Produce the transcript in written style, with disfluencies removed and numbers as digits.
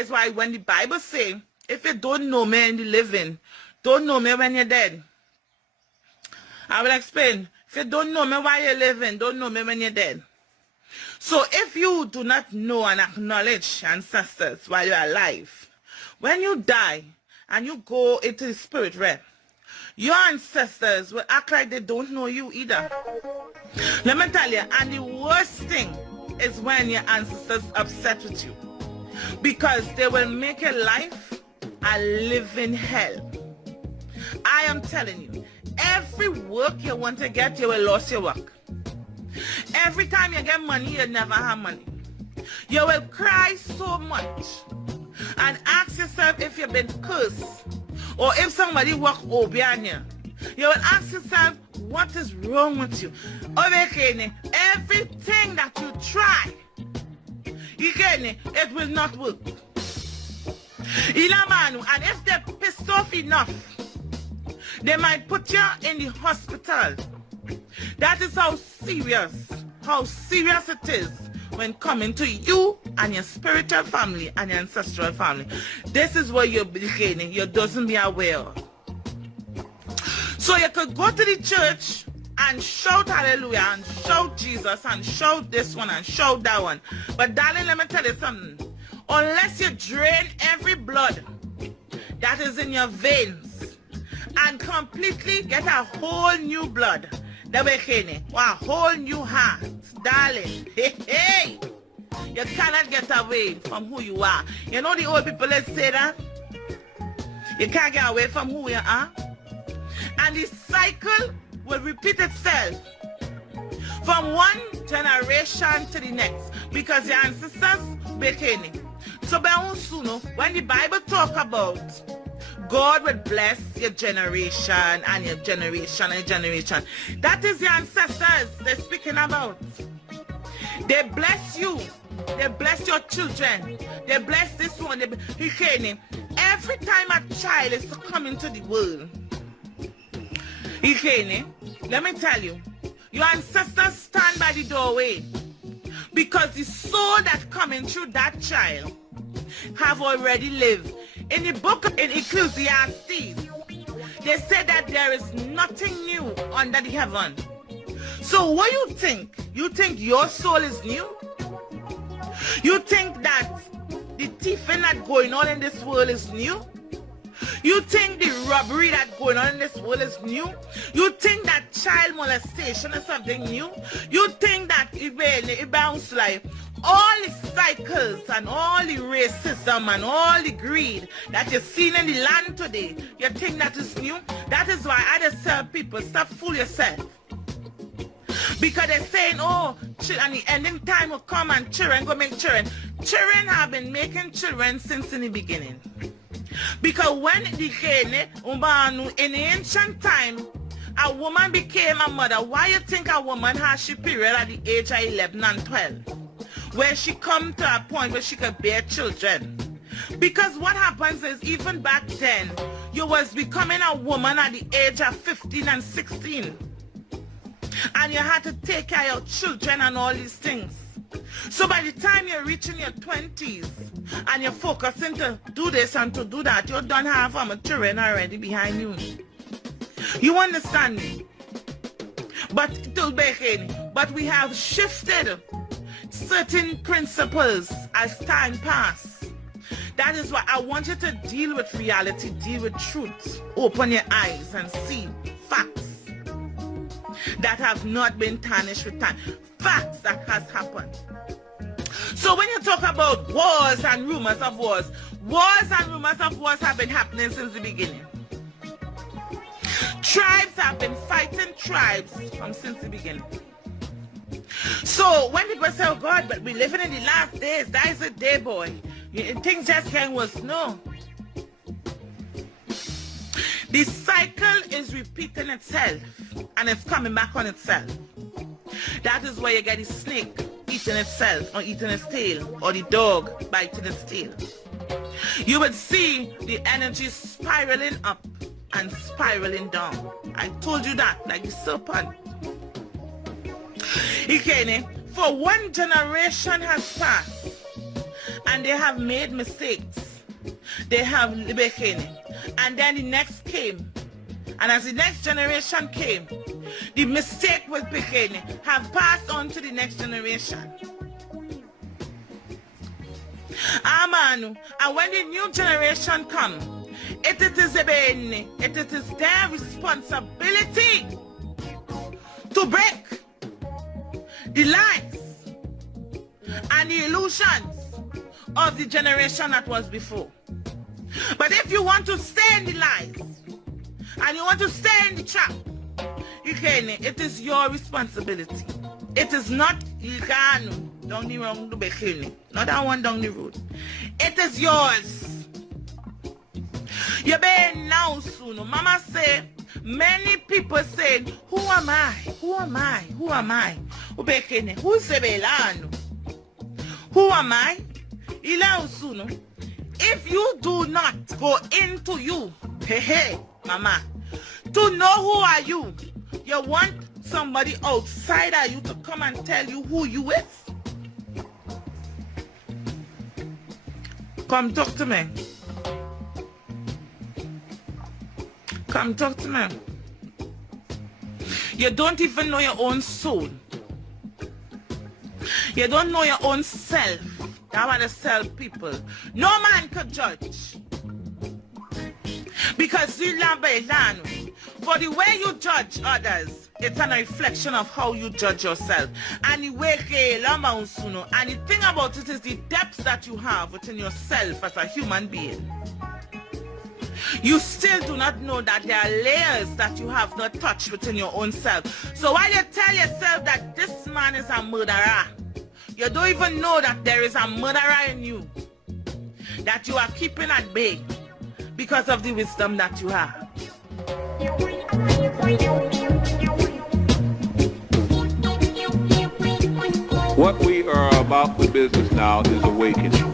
That is why when the Bible says, if you don't know me in the living, don't know me when you're dead. I will explain. If you don't know me while you're living, don't know me when you're dead. So if you do not know and acknowledge ancestors while you're alive, when you die and you go into the spirit realm, your ancestors will act like they don't know you either. Let me tell you, and the worst thing is when your ancestors upset with you, because they will make your life a living hell. I am telling you, every work you want to get, you will lose your work. Every time you get money, you never have money. You will cry so much and ask yourself if you've been cursed or if somebody walk over on you. You will ask yourself, what is wrong with you? Everything that you try, it will not work. And if they're pissed off enough, they might put you in the hospital. That is how serious it is when coming to you and your spiritual family and your ancestral family. This is what you're beginning. You doesn't be aware of. So you could go to the church and shout hallelujah and shout Jesus and shout this one and shout that one. But darling, let me tell you something. Unless you drain every blood that is in your veins and completely get a whole new blood, a whole new heart, darling, hey, you cannot get away from who you are. You know the old people that say that? You can't get away from who you are. And the cycle will repeat itself from one generation to the next, because your ancestors became it. So when the Bible talk about God will bless your generation and your generation and your generation, that is your ancestors they're speaking about. They bless you. They bless your children. They bless this one. Every time a child is to come into the world, let me tell you, your ancestors stand by the doorway, because the soul that coming through that child have already lived. In the book in Ecclesiastes, they say that there is nothing new under the heaven. So what you think? You think your soul is new? You think that the thieving that's going on in this world is new? You think the robbery that's going on in this world is new? You think that child molestation is something new? You think that it bounce like all the cycles and all the racism and all the greed that you're seeing in the land today, you think that is new? That is why I just tell people, stop fool yourself. Because they're saying, oh, and the ending time will come and children go make children. Children have been making children since in the beginning. Because when in the ancient time, a woman became a mother. Why you think a woman has she period at the age of 11 and 12? Where she come to a point where she could bear children. Because what happens is, even back then, you was becoming a woman at the age of 15 and 16. And you had to take care of your children and all these things. So by the time you're reaching your 20s and you're focusing to do this and to do that, you don't have children already behind you. You understand me? But we have shifted certain principles as time passes. That is why I want you to deal with reality, deal with truth. Open your eyes and see facts that have not been tarnished with time. Facts that has happened. So when you talk about wars and rumors of wars and rumors of wars have been happening since the beginning. Tribes have been fighting tribes since the beginning. So when people say, oh God, but we're living in the last days, that is a day, boy. Things just getting worse. No. The cycle is repeating itself and it's coming back on itself. That is where you get the snake eating itself or eating its tail, or the dog biting its tail. You would see the energy spiraling up and spiraling down. I told you that, like the serpent. For one generation has passed and they have made mistakes. They have liberated. And then the next came. And as the next generation came, the mistake was beginning, have passed on to the next generation. Amanu, and when the new generation comes, it is their responsibility to break the lies and the illusions of the generation that was before. But if you want to stay in the lies and you want to stay in the trap, you can. It is your responsibility. It is not down the wrong not that one down the road. It is yours. You better now soon. Mama say, many people say, who am I? Who am I? Who am I? Who say belano? Who am I? If you do not go into you, hey, mama, to know who are you, you want somebody outside of you to come and tell you who you is? Come talk to me. Come talk to me. You don't even know your own soul. You don't know your own self. I want to tell people, no man could judge. Because you love it. For the way you judge others, it's a reflection of how you judge yourself. And the thing about it is the depth that you have within yourself as a human being. You still do not know that there are layers that you have not touched within your own self. So while you tell yourself that this man is a murderer, you don't even know that there is a murderer in you that you are keeping at bay because of the wisdom that you have. What we are about with business now is awakening.